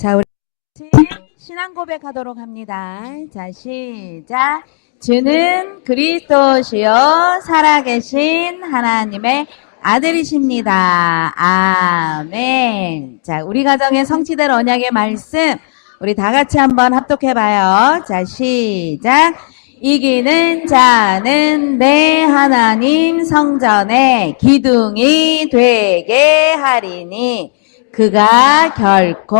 자, 우리 신앙 고백하도록 합니다. 자, 시작. 주는 그리스도시요 살아계신 하나님의 아들이십니다. 아멘. 자, 우리 가정의 성취될 언약의 말씀 우리 다 같이 한번 합독해봐요. 자, 시작. 이기는 자는 내 하나님 성전에 기둥이 되게 하리니 그가 결코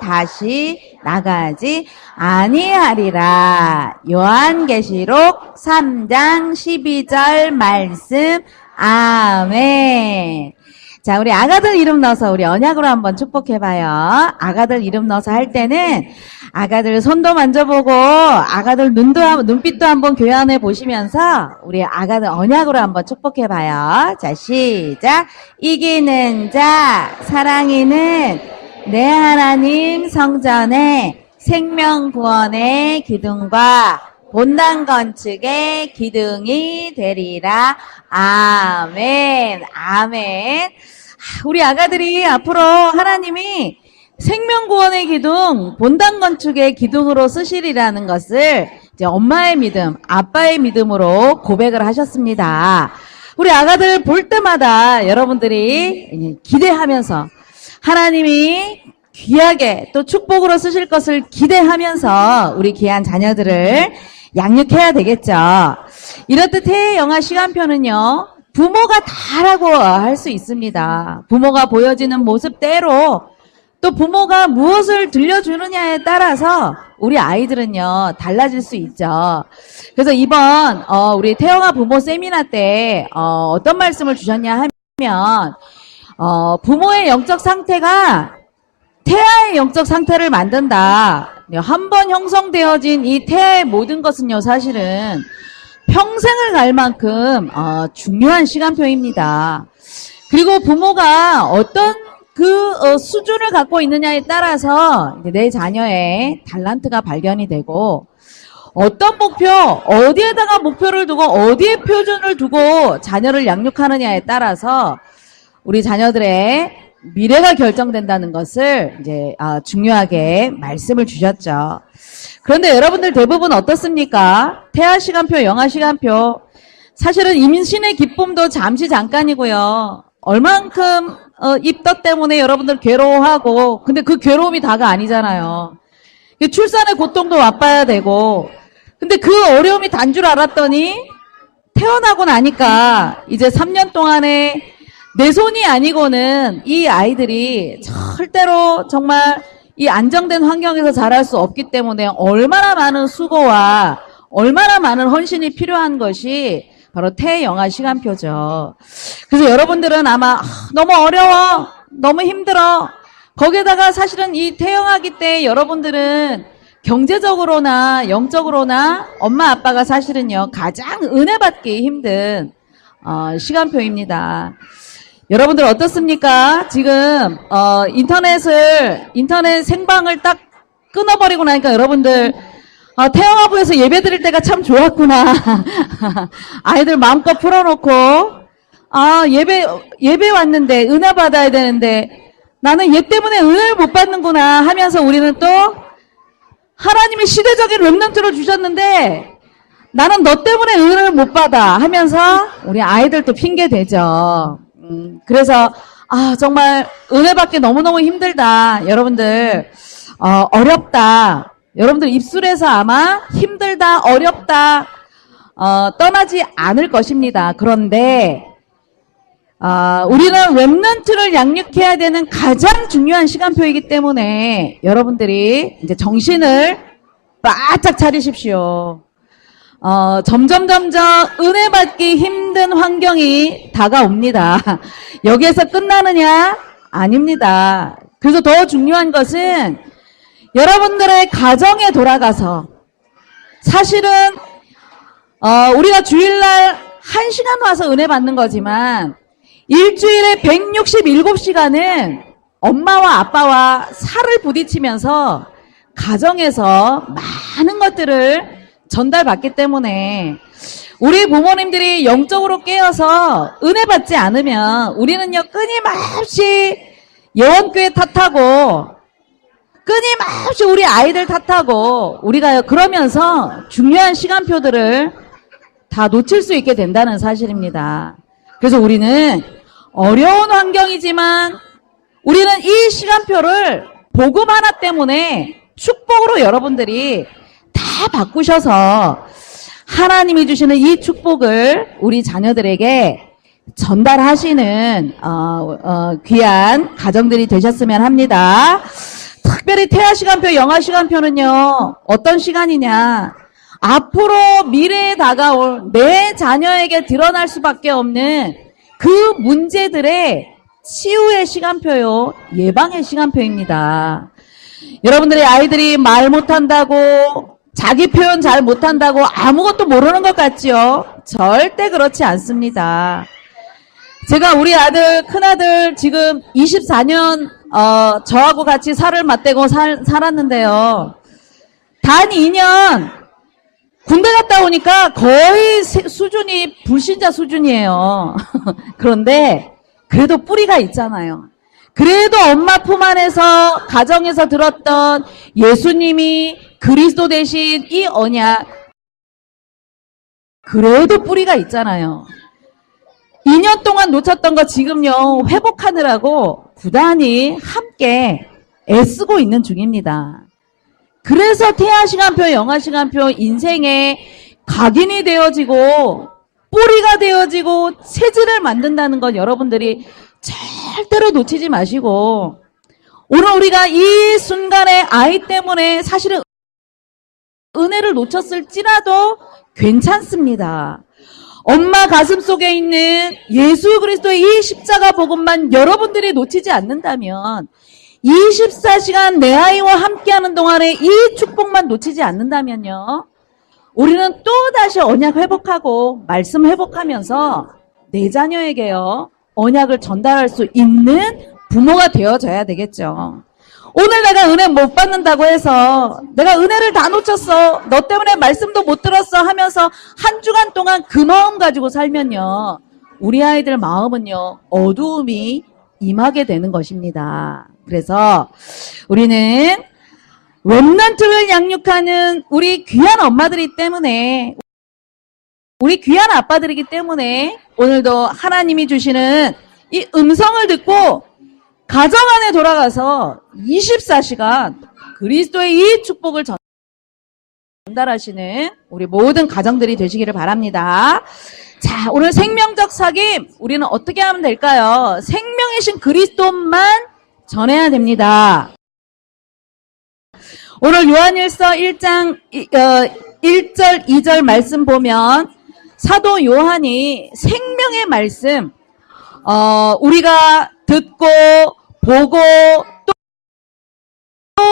다시 나가지 아니하리라. 요한계시록 3장 12절 말씀. 아멘. 자, 우리 아가들 이름 넣어서 우리 언약으로 한번 축복해봐요. 아가들 이름 넣어서 할 때는 아가들 손도 만져보고 아가들 눈빛도 한번 교환해 보시면서 우리 아가들 언약으로 한번 축복해봐요. 자, 시작. 이기는 자, 사랑이는 내 하나님 성전에 생명구원의 기둥과 본당 건축의 기둥이 되리라. 아멘. 아멘. 우리 아가들이 앞으로 하나님이 생명구원의 기둥, 본당 건축의 기둥으로 쓰시리라는 것을 이제 엄마의 믿음, 아빠의 믿음으로 고백을 하셨습니다. 우리 아가들 볼 때마다 여러분들이 기대하면서 하나님이 귀하게 또 축복으로 쓰실 것을 기대하면서 우리 귀한 자녀들을 양육해야 되겠죠. 이렇듯 해외 영화 시간표는요, 부모가 다라고 할 수 있습니다. 부모가 보여지는 모습대로 또 부모가 무엇을 들려주느냐에 따라서 우리 아이들은요 달라질 수 있죠. 그래서 이번 우리 태영아 부모 세미나 때 어떤 말씀을 주셨냐 하면 부모의 영적 상태가 태아의 영적 상태를 만든다. 한번 형성되어진 이 태아의 모든 것은요 사실은 평생을 갈 만큼 중요한 시간표입니다. 그리고 부모가 어떤 수준을 갖고 있느냐에 따라서 내 자녀의 달란트가 발견이 되고 어떤 목표, 어디에다가 목표를 두고 어디에 표준을 두고 자녀를 양육하느냐에 따라서 우리 자녀들의 미래가 결정된다는 것을 이제 중요하게 말씀을 주셨죠. 그런데 여러분들 대부분 어떻습니까? 태아 시간표, 영아 시간표. 사실은 임신의 기쁨도 잠시 잠깐이고요. 얼만큼 입덧 때문에 여러분들 괴로워하고 근데 그 괴로움이 다가 아니잖아요. 출산의 고통도 맛봐야 되고 근데 그 어려움이 단 줄 알았더니 태어나고 나니까 이제 3년 동안에 내 손이 아니고는 이 아이들이 절대로 정말 이 안정된 환경에서 자랄 수 없기 때문에 얼마나 많은 수고와 얼마나 많은 헌신이 필요한 것이 바로 태영아 시간표죠. 그래서 여러분들은 아마 너무 어려워, 너무 힘들어. 거기에다가 사실은 이 태영아기 때 여러분들은 경제적으로나 영적으로나 엄마 아빠가 사실은요 가장 은혜 받기 힘든 시간표입니다. 여러분들 어떻습니까? 지금 인터넷 생방을 딱 끊어버리고 나니까 여러분들 태영아부에서 예배 드릴 때가 참 좋았구나. 아이들 마음껏 풀어놓고 예배 왔는데 은혜 받아야 되는데 나는 얘 때문에 은혜를 못 받는구나 하면서 우리는 또 하나님이 시대적인 렘넌트를 주셨는데 나는 너 때문에 은혜를 못 받아 하면서 우리 아이들도 핑계 대죠. 그래서 정말 은혜 받기 너무너무 힘들다. 여러분들 어렵다. 여러분들 입술에서 아마 힘들다, 어렵다 떠나지 않을 것입니다. 그런데 우리는 렘넌트를 양육해야 되는 가장 중요한 시간표이기 때문에 여러분들이 이제 정신을 바짝 차리십시오. 점점 은혜 받기 힘든 환경이 다가옵니다. 여기에서 끝나느냐? 아닙니다. 그래서 더 중요한 것은 여러분들의 가정에 돌아가서 사실은 우리가 주일날 1시간 와서 은혜 받는 거지만 일주일에 167시간은 엄마와 아빠와 살을 부딪히면서 가정에서 많은 것들을 전달받기 때문에 우리 부모님들이 영적으로 깨어서 은혜 받지 않으면 우리는요 끊임없이 예원교회 탓하고 끊임없이 우리 아이들 탓하고 우리가 그러면서 중요한 시간표들을 다 놓칠 수 있게 된다는 사실입니다. 그래서 우리는 어려운 환경이지만 우리는 이 시간표를 복음 하나 때문에 축복으로 여러분들이 다 바꾸셔서 하나님이 주시는 이 축복을 우리 자녀들에게 전달하시는 귀한 가정들이 되셨으면 합니다. 특별히 태아 시간표, 영아 시간표는요, 어떤 시간이냐? 앞으로 미래에 다가올 내 자녀에게 드러날 수밖에 없는 그 문제들의 치유의 시간표요, 예방의 시간표입니다. 여러분들의 아이들이 말 못한다고, 자기 표현 잘 못한다고 아무것도 모르는 것 같지요? 절대 그렇지 않습니다. 제가 우리 아들, 큰아들 지금 24년 저하고 같이 살을 맞대고 살았는데요. 단 2년 군대 갔다 오니까 거의 수준이 불신자 수준이에요. 그런데 그래도 뿌리가 있잖아요. 그래도 엄마 품 안에서 가정에서 들었던 예수님이 그리스도 대신 이 언약, 그래도 뿌리가 있잖아요. 2년 동안 놓쳤던 거 지금요 회복하느라고 부단히 함께 애쓰고 있는 중입니다. 그래서 태아 시간표, 영아 시간표 인생의 각인이 되어지고 뿌리가 되어지고 체질을 만든다는 건 여러분들이 절대로 놓치지 마시고, 오늘 우리가 이 순간에 아이 때문에 사실은 은혜를 놓쳤을지라도 괜찮습니다. 엄마 가슴 속에 있는 예수 그리스도의 이 십자가 복음만 여러분들이 놓치지 않는다면, 24시간 내 아이와 함께하는 동안에 이 축복만 놓치지 않는다면요, 우리는 또다시 언약 회복하고 말씀 회복하면서 내 자녀에게요 언약을 전달할 수 있는 부모가 되어줘야 되겠죠. 오늘 내가 은혜 못 받는다고 해서 내가 은혜를 다 놓쳤어, 너 때문에 말씀도 못 들었어 하면서 한 주간 동안 그 마음 가지고 살면요, 우리 아이들 마음은요 어두움이 임하게 되는 것입니다. 그래서 우리는 렘넌트를 양육하는 우리 귀한 엄마들이 때문에, 우리 귀한 아빠들이기 때문에 오늘도 하나님이 주시는 이 음성을 듣고 가정 안에 돌아가서 24시간 그리스도의 이 축복을 전달하시는 우리 모든 가정들이 되시기를 바랍니다. 자, 오늘 생명적 사귐 우리는 어떻게 하면 될까요? 생명이신 그리스도만 전해야 됩니다. 오늘 요한일서 1장 1절 2절 말씀 보면 사도 요한이 생명의 말씀, 우리가 듣고 보고 또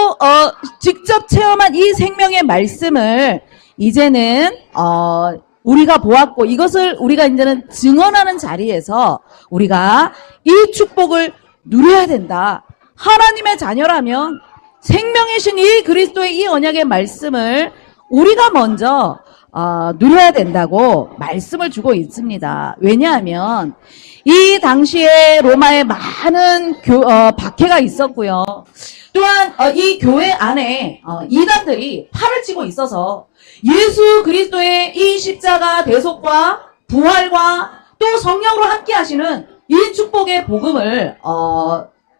직접 체험한 이 생명의 말씀을 이제는 우리가 보았고 이것을 우리가 이제는 증언하는 자리에서 우리가 이 축복을 누려야 된다. 하나님의 자녀라면 생명이신 이 그리스도의 이 언약의 말씀을 우리가 먼저 누려야 된다고 말씀을 주고 있습니다. 왜냐하면 이 당시에 로마에 많은 박해가 있었고요. 또한 이 교회 안에 이단들이 팔을 치고 있어서 예수 그리스도의 이 십자가 대속과 부활과 또 성령으로 함께 하시는 이 축복의 복음을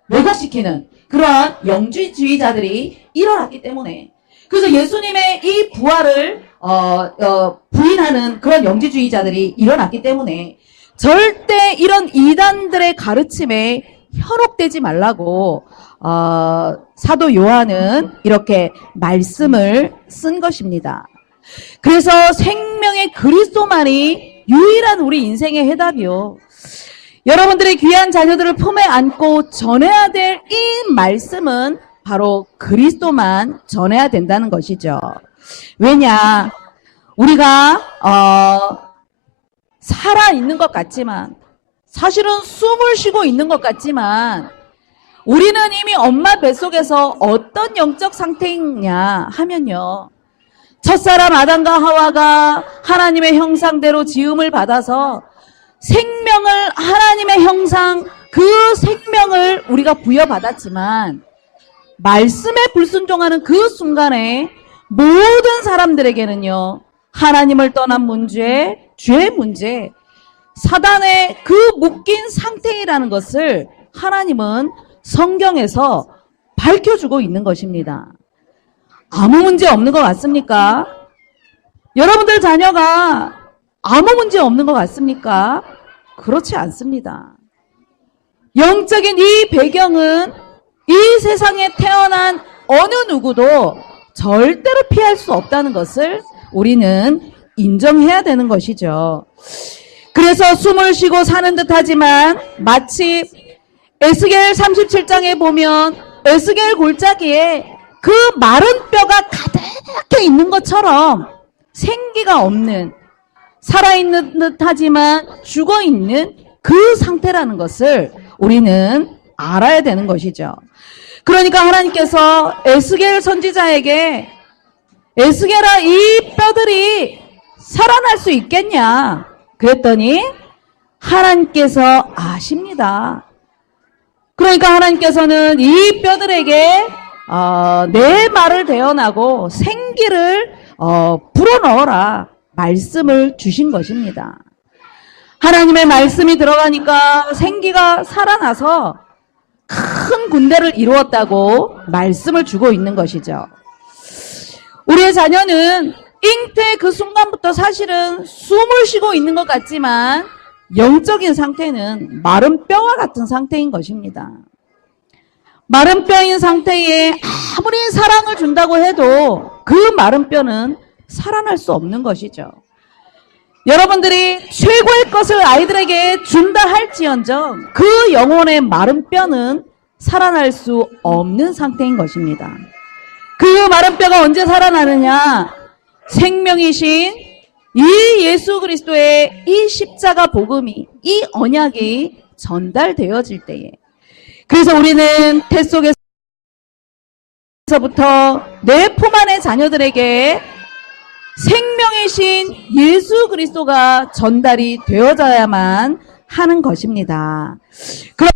왜곡시키는 그러한 영주주의자들이 일어났기 때문에, 그래서 예수님의 이 부활을 부인하는 그런 영지주의자들이 일어났기 때문에 절대 이런 이단들의 가르침에 현혹되지 말라고 사도 요한은 이렇게 말씀을 쓴 것입니다. 그래서 생명의 그리스도만이 유일한 우리 인생의 해답이요. 여러분들의 귀한 자녀들을 품에 안고 전해야 될 이 말씀은 바로 그리스도만 전해야 된다는 것이죠. 왜냐, 우리가 살아있는 것 같지만, 사실은 숨을 쉬고 있는 것 같지만, 우리는 이미 엄마 뱃속에서 어떤 영적 상태이냐 하면요, 첫사람 아담과 하와가 하나님의 형상대로 지음을 받아서 생명을, 하나님의 형상, 그 생명을 우리가 부여받았지만 말씀에 불순종하는 그 순간에 모든 사람들에게는요, 하나님을 떠난 문제, 죄의 문제, 사단의 그 묶인 상태이라는 것을 하나님은 성경에서 밝혀주고 있는 것입니다. 아무 문제 없는 것 같습니까? 여러분들 자녀가 아무 문제 없는 것 같습니까? 그렇지 않습니다. 영적인 이 배경은 이 세상에 태어난 어느 누구도 절대로 피할 수 없다는 것을 우리는 인정해야 되는 것이죠. 그래서 숨을 쉬고 사는 듯 하지만 마치 에스겔 37장에 보면 에스겔 골짜기에 그 마른 뼈가 가득해 있는 것처럼 생기가 없는, 살아있는 듯 하지만 죽어있는 그 상태라는 것을 우리는 알아야 되는 것이죠. 그러니까 하나님께서 에스겔 선지자에게 에스겔아, 이 뼈들이 살아날 수 있겠냐? 그랬더니 하나님께서 아십니다. 그러니까 하나님께서는 이 뼈들에게 내 말을 대언하고 생기를 불어넣어라 말씀을 주신 것입니다. 하나님의 말씀이 들어가니까 생기가 살아나서 큰 군대를 이루었다고 말씀을 주고 있는 것이죠. 우리의 자녀는 잉태 그 순간부터 사실은 숨을 쉬고 있는 것 같지만 영적인 상태는 마른 뼈와 같은 상태인 것입니다. 마른 뼈인 상태에 아무리 사랑을 준다고 해도 그 마른 뼈는 살아날 수 없는 것이죠. 여러분들이 최고의 것을 아이들에게 준다 할지언정 그 영혼의 마른 뼈는 살아날 수 없는 상태인 것입니다. 그 마른 뼈가 언제 살아나느냐? 생명이신 이 예수 그리스도의 이 십자가 복음이, 이 언약이 전달되어질 때에. 그래서 우리는 태 속에서부터 내 품 안의 자녀들에게 생명이신 예수 그리스도가 전달이 되어져야만 하는 것입니다. 그렇지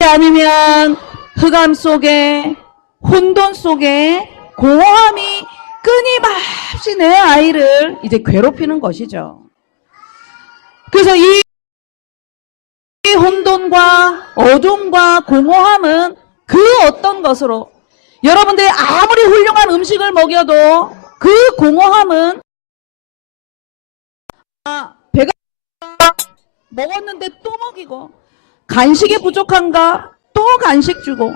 아니면 흑암 속에, 혼돈 속에 공허함이 끊임없이 내 아이를 이제 괴롭히는 것이죠. 그래서 이 혼돈과 어둠과 공허함은 그 어떤 것으로, 여러분들이 아무리 훌륭한 음식을 먹여도 그 공허함은 배가 먹었는데 또 먹이고, 간식이 부족한가 또 간식 주고,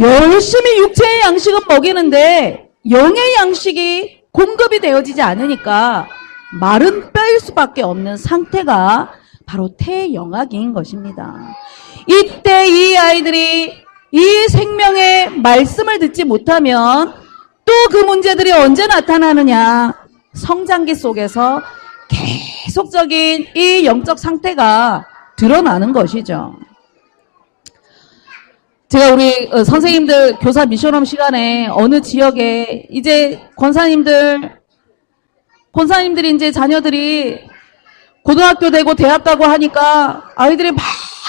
열심히 육체의 양식은 먹이는데 영의 양식이 공급이 되어지지 않으니까 마른 뼈일 수밖에 없는 상태가 바로 태영학인 것입니다. 이때 이 아이들이 이 생명의 말씀을 듣지 못하면 또 그 문제들이 언제 나타나느냐? 성장기 속에서 계속적인 이 영적 상태가 드러나는 것이죠. 제가 우리 선생님들 교사 미션홈 시간에 어느 지역에 이제 권사님들이 이제 자녀들이 고등학교 되고 대학 가고 하니까 아이들이 막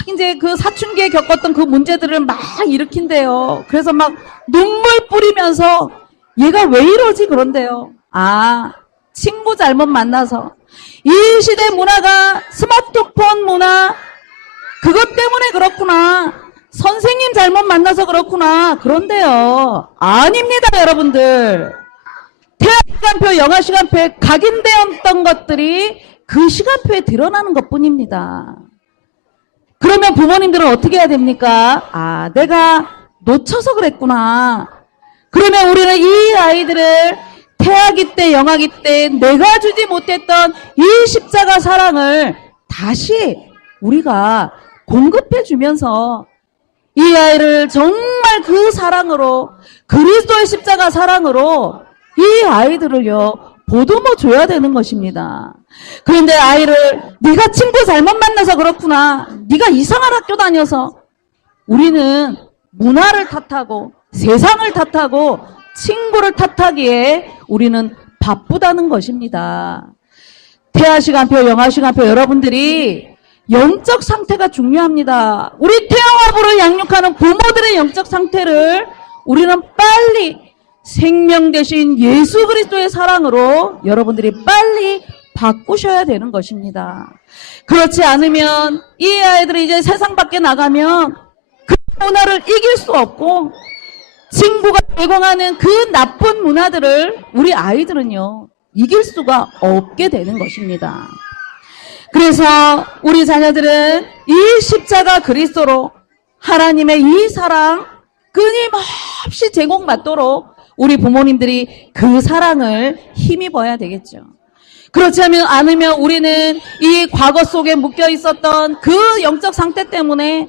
이제 그 사춘기에 겪었던 그 문제들을 막 일으킨대요. 그래서 막 눈물 뿌리면서 얘가 왜 이러지 그런데요. 친구 잘못 만나서, 이 시대 문화가 스마트폰 문화 그것 때문에 그렇구나, 선생님 잘못 만나서 그렇구나, 그런데요. 아닙니다, 여러분들. 태학 시간표, 영어 시간표에 각인되었던 것들이 그 시간표에 드러나는 것뿐입니다. 그러면 부모님들은 어떻게 해야 됩니까? 내가 놓쳐서 그랬구나. 그러면 우리는 이 아이들을 태아기 때, 영아기 때 내가 주지 못했던 이 십자가 사랑을 다시 우리가 공급해 주면서 이 아이를 정말 그 사랑으로, 그리스도의 십자가 사랑으로 이 아이들을요 보듬어 줘야 되는 것입니다. 그런데 아이를 네가 친구 잘못 만나서 그렇구나, 네가 이상한 학교 다녀서, 우리는 문화를 탓하고 세상을 탓하고 친구를 탓하기에 우리는 바쁘다는 것입니다. 태아시간표, 영아시간표, 여러분들이 영적 상태가 중요합니다. 우리 태아 태영아부를 양육하는 부모들의 영적 상태를 우리는 빨리 생명 되신 예수 그리스도의 사랑으로 여러분들이 빨리 바꾸셔야 되는 것입니다. 그렇지 않으면 이 아이들이 이제 세상 밖에 나가면 그 문화를 이길 수 없고 친구가 제공하는 그 나쁜 문화들을 우리 아이들은요 이길 수가 없게 되는 것입니다. 그래서 우리 자녀들은 이 십자가 그리스도로 하나님의 이 사랑 끊임없이 제공받도록 우리 부모님들이 그 사랑을 힘입어야 되겠죠. 그렇지 않으면 우리는 이 과거 속에 묶여 있었던 그 영적 상태 때문에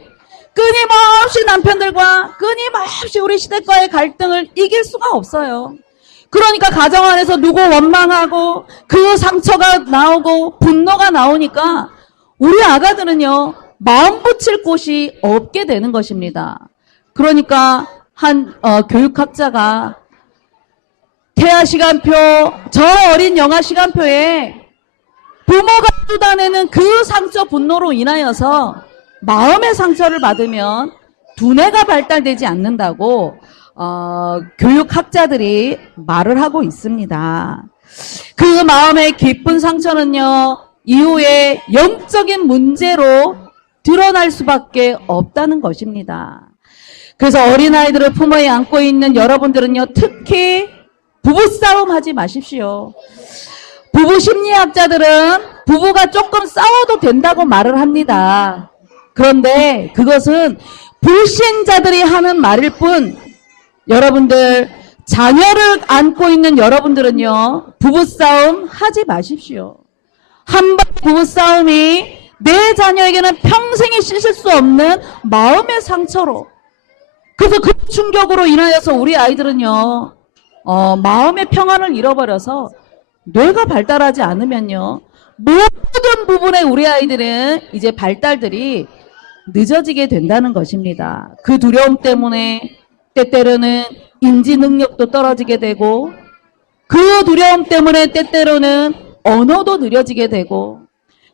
끊임없이 남편들과 끊임없이 우리 시댁과의 갈등을 이길 수가 없어요. 그러니까 가정 안에서 누구 원망하고 그 상처가 나오고 분노가 나오니까 우리 아가들은요 마음 붙일 곳이 없게 되는 것입니다. 그러니까 한 교육학자가 태아 시간표, 저 어린 영아 시간표에 부모가 쏟아내는 그 상처 분노로 인하여서 마음의 상처를 받으면 두뇌가 발달되지 않는다고 교육학자들이 말을 하고 있습니다. 그 마음의 깊은 상처는요 이후에 영적인 문제로 드러날 수밖에 없다는 것입니다. 그래서 어린아이들을 품어에 안고 있는 여러분들은요 특히 부부싸움 하지 마십시오. 부부 심리학자들은 부부가 조금 싸워도 된다고 말을 합니다. 그런데 그것은 불신자들이 하는 말일 뿐 여러분들 자녀를 안고 있는 여러분들은요 부부싸움 하지 마십시오. 한 번 부부싸움이 내 자녀에게는 평생에 씻을 수 없는 마음의 상처로 그래서 그 충격으로 인하여서 우리 아이들은요 마음의 평안을 잃어버려서 뇌가 발달하지 않으면요 모든 부분에 우리 아이들은 이제 발달들이 늦어지게 된다는 것입니다. 그 두려움 때문에 때때로는 인지 능력도 떨어지게 되고 그 두려움 때문에 때때로는 언어도 느려지게 되고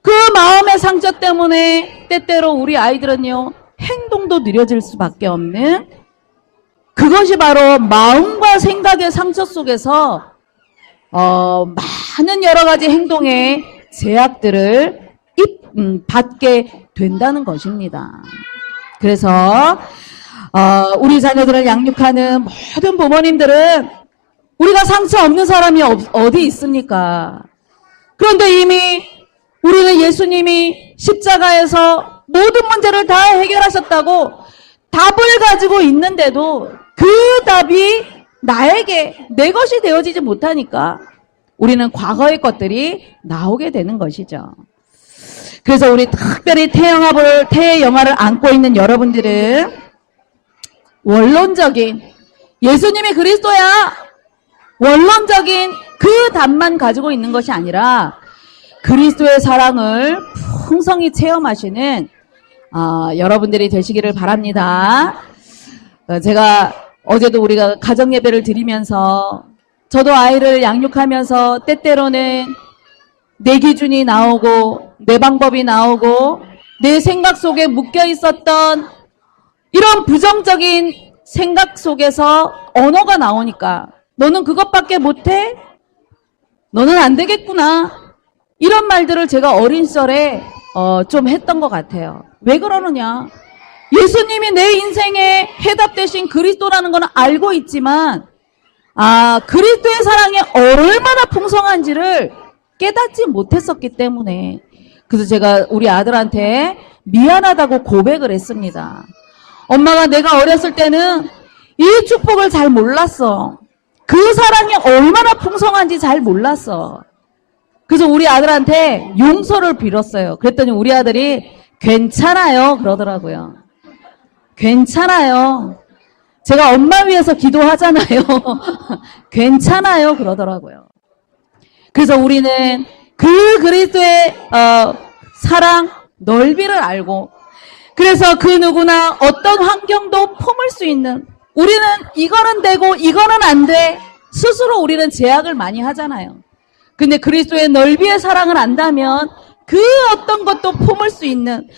그 마음의 상처 때문에 때때로 우리 아이들은요 행동도 느려질 수밖에 없는 그것이 바로 마음과 생각의 상처 속에서 많은 여러 가지 행동의 제약들을 받게 된다는 것입니다. 그래서 우리 자녀들을 양육하는 모든 부모님들은 우리가 상처 없는 사람이 어디 있습니까? 그런데 이미 우리는 예수님이 십자가에서 모든 문제를 다 해결하셨다고 답을 가지고 있는데도 그 답이 나에게 내 것이 되어지지 못하니까 우리는 과거의 것들이 나오게 되는 것이죠. 그래서 우리 특별히 태영아를 안고 있는 여러분들은 원론적인 예수님이 그리스도야 원론적인 그 답만 가지고 있는 것이 아니라 그리스도의 사랑을 풍성히 체험하시는 여러분들이 되시기를 바랍니다. 제가 어제도 우리가 가정 예배를 드리면서 저도 아이를 양육하면서 때때로는 내 기준이 나오고 내 방법이 나오고 내 생각 속에 묶여 있었던 이런 부정적인 생각 속에서 언어가 나오니까 너는 그것밖에 못해? 너는 안 되겠구나. 이런 말들을 제가 어린 시절에 좀 했던 것 같아요. 왜 그러느냐? 예수님이 내 인생에 해답 되신 그리스도라는 건 알고 있지만 그리스도의 사랑이 얼마나 풍성한지를 깨닫지 못했었기 때문에 그래서 제가 우리 아들한테 미안하다고 고백을 했습니다. 엄마가 내가 어렸을 때는 이 축복을 잘 몰랐어. 그 사랑이 얼마나 풍성한지 잘 몰랐어. 그래서 우리 아들한테 용서를 빌었어요. 그랬더니 우리 아들이 괜찮아요 그러더라고요. 괜찮아요. 제가 엄마 위해서 기도하잖아요. 괜찮아요 그러더라고요. 그래서 우리는 그 그리스도의 사랑 넓이를 알고 그래서 그 누구나 어떤 환경도 품을 수 있는 우리는 이거는 되고 이거는 안 돼. 스스로 우리는 제약을 많이 하잖아요. 근데 그리스도의 넓이의 사랑을 안다면 그 어떤 것도 품을 수 있는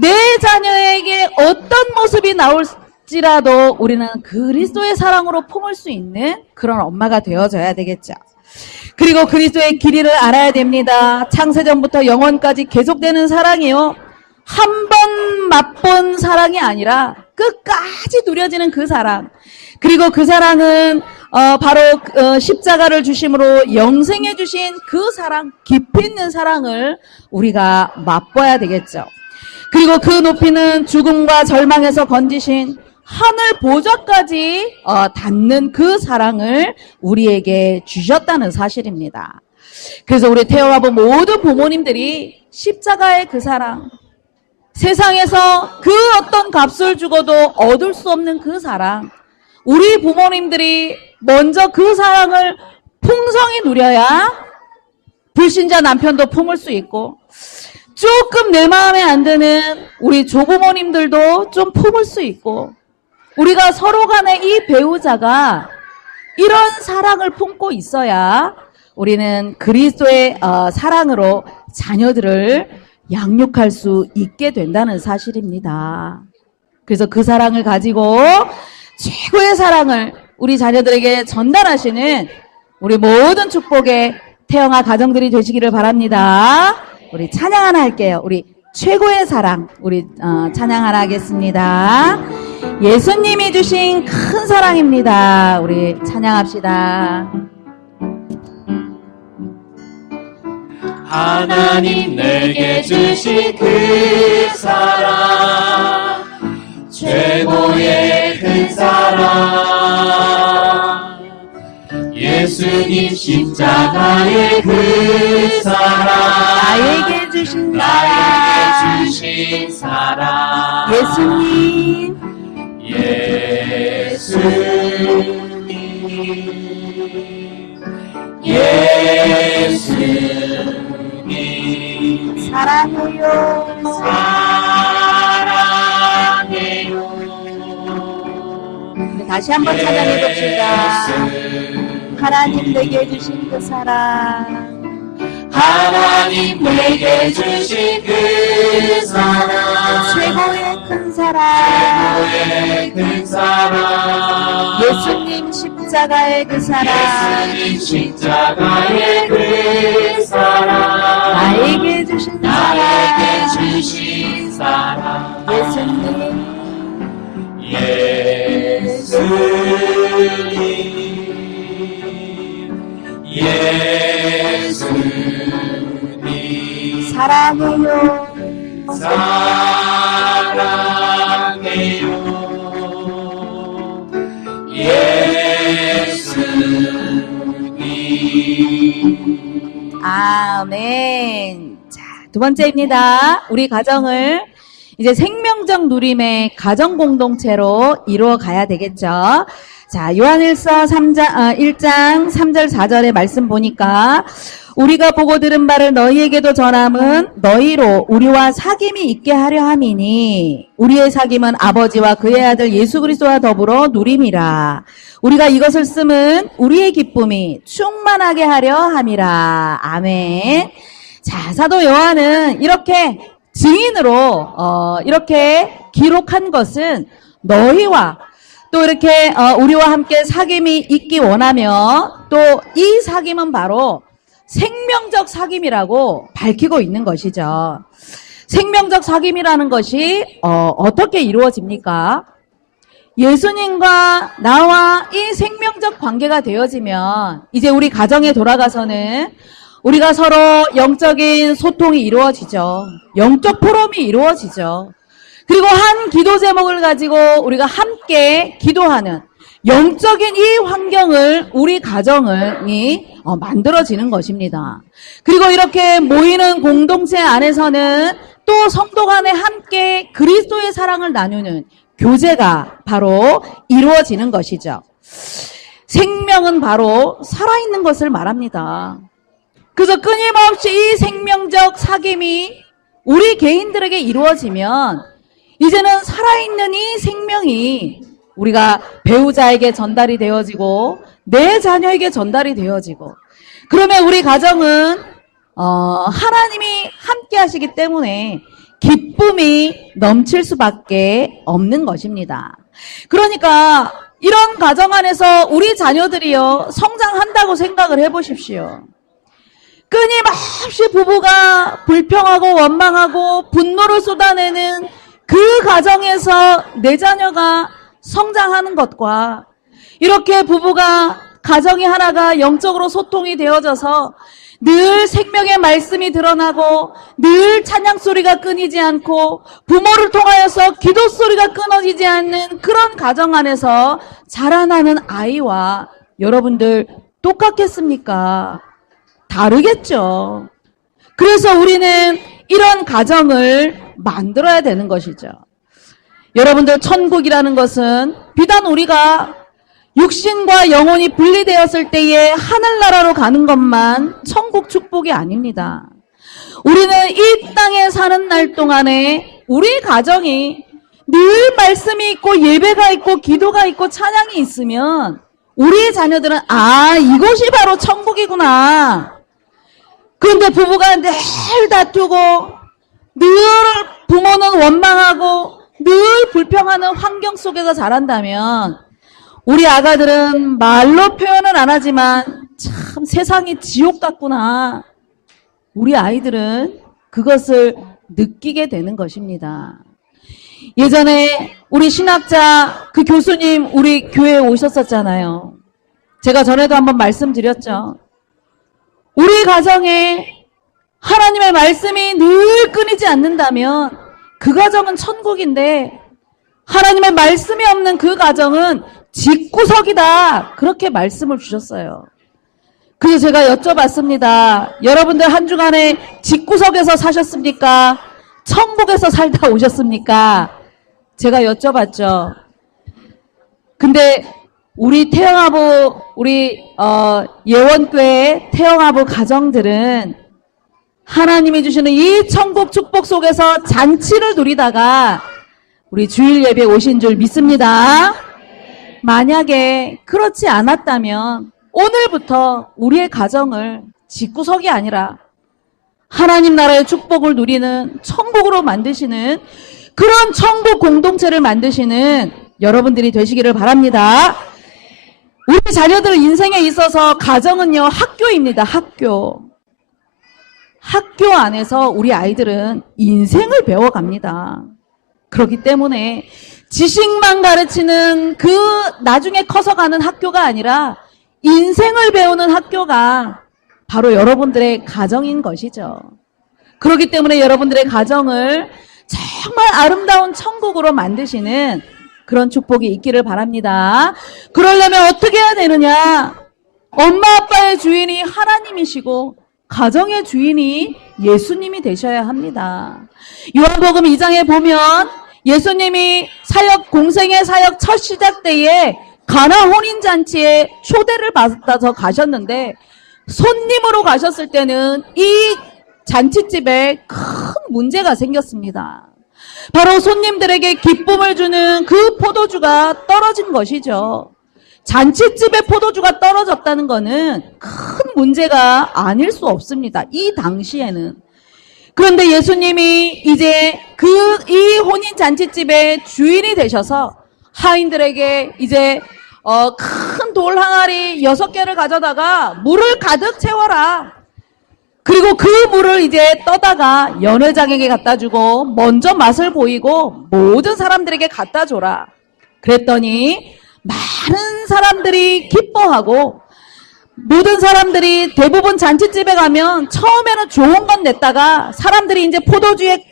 내 자녀에게 어떤 모습이 나올지라도 우리는 그리스도의 사랑으로 품을 수 있는 그런 엄마가 되어줘야 되겠죠. 그리고 그리스도의 길이를 알아야 됩니다. 창세전부터 영원까지 계속되는 사랑이요. 한 번 맛본 사랑이 아니라 끝까지 누려지는 그 사랑. 그리고 그 사랑은 바로 십자가를 주심으로 영생해 주신 그 사랑, 깊이 있는 사랑을 우리가 맛봐야 되겠죠. 그리고 그 높이는 죽음과 절망에서 건지신 하늘 보좌까지 닿는 그 사랑을 우리에게 주셨다는 사실입니다. 그래서 우리 태어나본 모든 부모님들이 십자가의 그 사랑, 세상에서 그 어떤 값을 주고도 얻을 수 없는 그 사랑, 우리 부모님들이 먼저 그 사랑을 풍성히 누려야 불신자 남편도 품을 수 있고, 조금 내 마음에 안 드는 우리 조부모님들도 좀 품을 수 있고, 우리가 서로 간에 이 배우자가 이런 사랑을 품고 있어야 우리는 그리스도의 사랑으로 자녀들을 양육할 수 있게 된다는 사실입니다. 그래서 그 사랑을 가지고 최고의 사랑을 우리 자녀들에게 전달하시는 우리 모든 축복의 태영아 가정들이 되시기를 바랍니다. 우리 찬양 하나 할게요. 우리 최고의 사랑, 우리 찬양 하나 하겠습니다. 예수님이 주신 큰 사랑입니다. 우리 찬양합시다. 하나님 내게 주신 그 사랑, 최고의 큰 사랑, 예수님 십자가의 그 사랑, 나에게 주신 사랑, 예수님, 예수님 사랑해요. 우리 다시 한번 찬양해 봅시다. 하나님 내게 주신 그 사랑, 하나님 내게 주신 그 사랑, 최고의 큰 사랑, 최고의 큰 사랑, 예수님 십자가의 그 사랑, 예수님 십자가의 그 사랑, 나에게 주신 나에게 사랑, 주신 사랑, 예수님 사랑해요. 사랑해요. 예수님. 아멘. 자, 두 번째입니다. 우리 가정을 이제 생명적 누림의 가정 공동체로 이루어 가야 되겠죠. 자, 요한일서 1장 3절 4절의 말씀 보니까 우리가 보고 들은 바를 너희에게도 전함은 너희로 우리와 사귐이 있게 하려 함이니 우리의 사귐은 아버지와 그의 아들 예수 그리스도와 더불어 누림이라. 우리가 이것을 쓰면 우리의 기쁨이 충만하게 하려 함이라. 아멘. 자, 사도 요한은 이렇게 증인으로 이렇게 기록한 것은 너희와 또 이렇게 우리와 함께 사귐이 있기 원하며 또 이 사귐은 바로 생명적 사귐이라고 밝히고 있는 것이죠. 생명적 사귐이라는 것이 어떻게 이루어집니까? 예수님과 나와 이 생명적 관계가 되어지면 이제 우리 가정에 돌아가서는 우리가 서로 영적인 소통이 이루어지죠. 영적 포럼이 이루어지죠. 그리고 한 기도 제목을 가지고 우리가 함께 기도하는 영적인 이 환경을 우리 가정이 만들어지는 것입니다. 그리고 이렇게 모이는 공동체 안에서는 또 성도 간에 함께 그리스도의 사랑을 나누는 교제가 바로 이루어지는 것이죠. 생명은 바로 살아있는 것을 말합니다. 그래서 끊임없이 이 생명적 사귐이 우리 개인들에게 이루어지면 이제는 살아있는 이 생명이 우리가 배우자에게 전달이 되어지고 내 자녀에게 전달이 되어지고 그러면 우리 가정은 하나님이 함께 함께 하시기 때문에 기쁨이 넘칠 수밖에 없는 것입니다. 그러니까 이런 가정 안에서 우리 자녀들이요 성장한다고 생각을 해보십시오. 끊임없이 부부가 불평하고 원망하고 분노를 쏟아내는 그 가정에서 내 자녀가 성장하는 것과 이렇게 부부가 가정이 하나가 영적으로 소통이 되어져서 늘 생명의 말씀이 드러나고 늘 찬양 소리가 끊이지 않고 부모를 통하여서 기도 소리가 끊어지지 않는 그런 가정 안에서 자라나는 아이와 여러분들 똑같겠습니까? 다르겠죠. 그래서 우리는 이런 가정을 만들어야 되는 것이죠. 여러분들 천국이라는 것은 비단 우리가 육신과 영혼이 분리되었을 때에 하늘나라로 가는 것만 천국 축복이 아닙니다. 우리는 이 땅에 사는 날 동안에 우리 가정이 늘 말씀이 있고 예배가 있고 기도가 있고 찬양이 있으면 우리 자녀들은 이것이 바로 천국이구나. 그런데 부부가 늘 다투고 늘 부모는 원망하고 늘 불평하는 환경 속에서 자란다면 우리 아가들은 말로 표현은 안 하지만 참 세상이 지옥 같구나. 우리 아이들은 그것을 느끼게 되는 것입니다. 예전에 우리 신학자 그 교수님 우리 교회에 오셨었잖아요. 제가 전에도 한번 말씀드렸죠. 우리 가정에 하나님의 말씀이 늘 끊이지 않는다면 그 가정은 천국인데 하나님의 말씀이 없는 그 가정은 집구석이다. 그렇게 말씀을 주셨어요. 그래서 제가 여쭤봤습니다. 여러분들 한 주간에 집구석에서 사셨습니까? 천국에서 살다 오셨습니까? 제가 여쭤봤죠. 근데 우리 태영아부 우리 예원교회 태영아부 가정들은 하나님이 주시는 이 천국 축복 속에서 잔치를 누리다가 우리 주일 예배 오신 줄 믿습니다. 만약에 그렇지 않았다면 오늘부터 우리의 가정을 집구석이 아니라 하나님 나라의 축복을 누리는 천국으로 만드시는 그런 천국 공동체를 만드시는 여러분들이 되시기를 바랍니다. 우리 자녀들 인생에 있어서 가정은요 학교입니다. 학교 안에서 우리 아이들은 인생을 배워갑니다. 그렇기 때문에 지식만 가르치는 그 나중에 커서 가는 학교가 아니라 인생을 배우는 학교가 바로 여러분들의 가정인 것이죠. 그렇기 때문에 여러분들의 가정을 정말 아름다운 천국으로 만드시는 그런 축복이 있기를 바랍니다. 그러려면 어떻게 해야 되느냐? 엄마 아빠의 주인이 하나님이시고 가정의 주인이 예수님이 되셔야 합니다. 요한복음 2장에 보면 예수님이 공생의 사역 첫 시작 때에 가나 혼인잔치에 초대를 받아서 가셨는데 손님으로 가셨을 때는 이 잔치집에 큰 문제가 생겼습니다. 바로 손님들에게 기쁨을 주는 그 포도주가 떨어진 것이죠. 잔치집에 포도주가 떨어졌다는 것은 큰 문제가 아닐 수 없습니다. 이 당시에는. 그런데 예수님이 이제 이 혼인 잔치집의 주인이 되셔서 하인들에게 이제 큰 돌 항아리 6개를 가져다가 물을 가득 채워라. 그리고 그 물을 이제 떠다가 연회장에게 갖다 주고 먼저 맛을 보이고 모든 사람들에게 갖다 줘라. 그랬더니 많은 사람들이 기뻐하고 모든 사람들이 대부분 잔치집에 가면 처음에는 좋은 건 냈다가 사람들이 이제 포도주에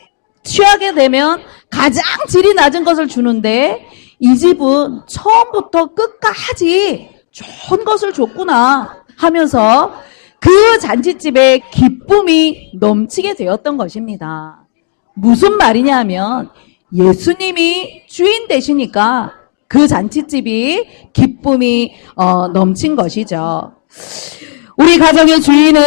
취하게 되면 가장 질이 낮은 것을 주는데 이 집은 처음부터 끝까지 좋은 것을 줬구나 하면서 그 잔치집에 기쁨이 넘치게 되었던 것입니다. 무슨 말이냐 하면 예수님이 주인 되시니까 그 잔치집이 기쁨이 넘친 것이죠. 우리 가정의 주인은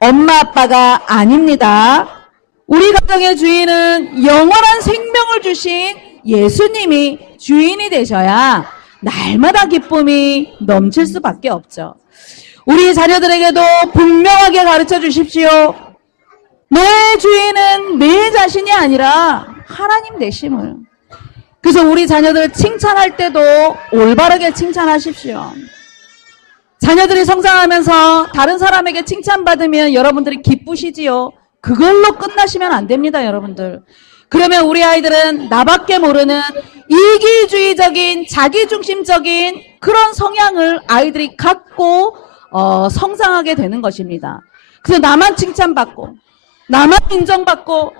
엄마 아빠가 아닙니다. 우리 가정의 주인은 영원한 생명을 주신 예수님이 주인이 되셔야 날마다 기쁨이 넘칠 수밖에 없죠. 우리 자녀들에게도 분명하게 가르쳐 주십시오. 너의 주인은 내 자신이 아니라 하나님 되심을. 그래서 우리 자녀들 칭찬할 때도 올바르게 칭찬하십시오. 자녀들이 성장하면서 다른 사람에게 칭찬받으면 여러분들이 기쁘시지요. 그걸로 끝나시면 안 됩니다, 여러분들. 그러면 우리 아이들은 나밖에 모르는 이기주의적인 자기중심적인 그런 성향을 아이들이 갖고 성장하게 되는 것입니다. 그래서 나만 칭찬받고 나만 인정받고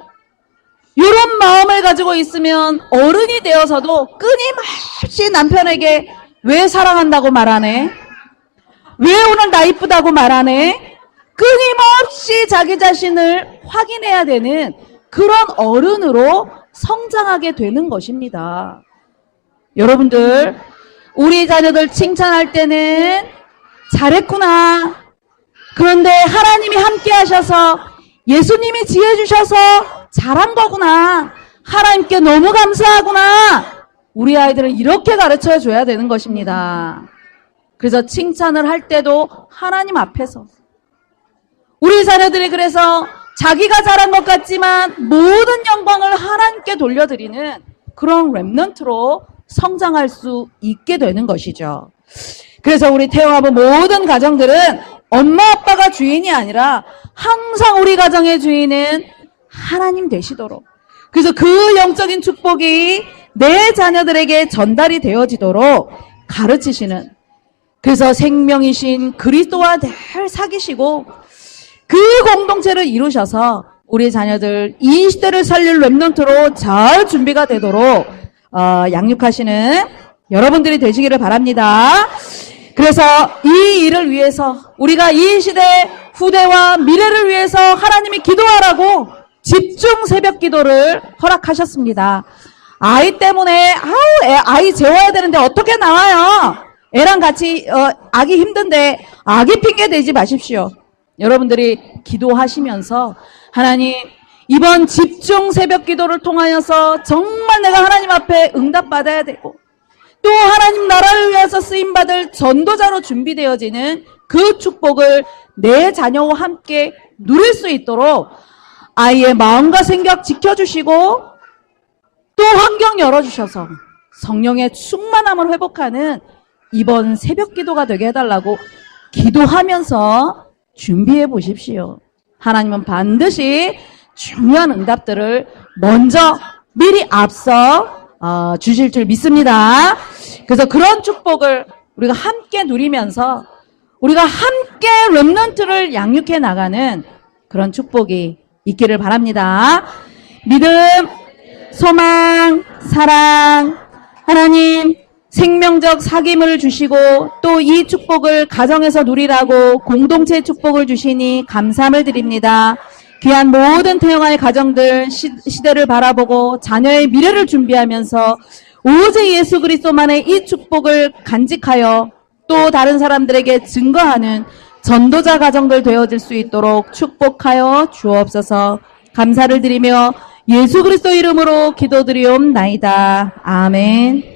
이런 마음을 가지고 있으면 어른이 되어서도 끊임없이 남편에게 왜 사랑한다고 말하네? 왜 오늘 나 이쁘다고 말하네? 끊임없이 자기 자신을 확인해야 되는 그런 어른으로 성장하게 되는 것입니다. 여러분들, 우리 자녀들 칭찬할 때는 잘했구나. 그런데 하나님이 함께 하셔서 예수님이 지혜 주셔서 잘한 거구나. 하나님께 너무 감사하구나. 우리 아이들은 이렇게 가르쳐 줘야 되는 것입니다. 그래서 칭찬을 할 때도 하나님 앞에서 우리 자녀들이 그래서 자기가 잘한 것 같지만 모든 영광을 하나님께 돌려드리는 그런 렘넌트로 성장할 수 있게 되는 것이죠. 그래서 우리 태영아부 모든 가정들은 엄마 아빠가 주인이 아니라 항상 우리 가정의 주인은 하나님 되시도록, 그래서 그 영적인 축복이 내 자녀들에게 전달이 되어지도록 가르치시는, 그래서 생명이신 그리스도와 늘 사귀시고 그 공동체를 이루셔서 우리 자녀들 이 시대를 살릴 렘넌트로 잘 준비가 되도록 양육하시는 여러분들이 되시기를 바랍니다. 그래서 이 일을 위해서 우리가 이 시대 후대와 미래를 위해서 하나님이 기도하라고 집중 새벽 기도를 허락하셨습니다. 아이 때문에 아이 재워야 되는데 어떻게 나와요? 애랑 같이 아기 힘든데 아기 핑계 대지 마십시오. 여러분들이 기도하시면서 하나님, 이번 집중 새벽 기도를 통하여서 정말 내가 하나님 앞에 응답받아야 되고 또 하나님 나라를 위해서 쓰임받을 전도자로 준비되어지는 그 축복을 내 자녀와 함께 누릴 수 있도록 아이의 마음과 생각 지켜주시고 또 환경 열어주셔서 성령의 충만함을 회복하는 이번 새벽 기도가 되게 해달라고 기도하면서 준비해 보십시오. 하나님은 반드시 중요한 응답들을 먼저 미리 앞서 주실 줄 믿습니다. 그래서 그런 축복을 우리가 함께 누리면서 우리가 함께 렘넌트를 양육해 나가는 그런 축복이 있기를 바랍니다. 믿음, 소망, 사랑, 하나님 생명적 사귐을 주시고 또 이 축복을 가정에서 누리라고 공동체 축복을 주시니 감사함을 드립니다. 귀한 모든 태영아의 가정들 시대를 바라보고 자녀의 미래를 준비하면서 오직 예수 그리스도만의 이 축복을 간직하여 또 다른 사람들에게 증거하는 전도자 가정들 되어질 수 있도록 축복하여 주옵소서. 감사를 드리며 예수 그리스도 이름으로 기도드리옵나이다. 아멘.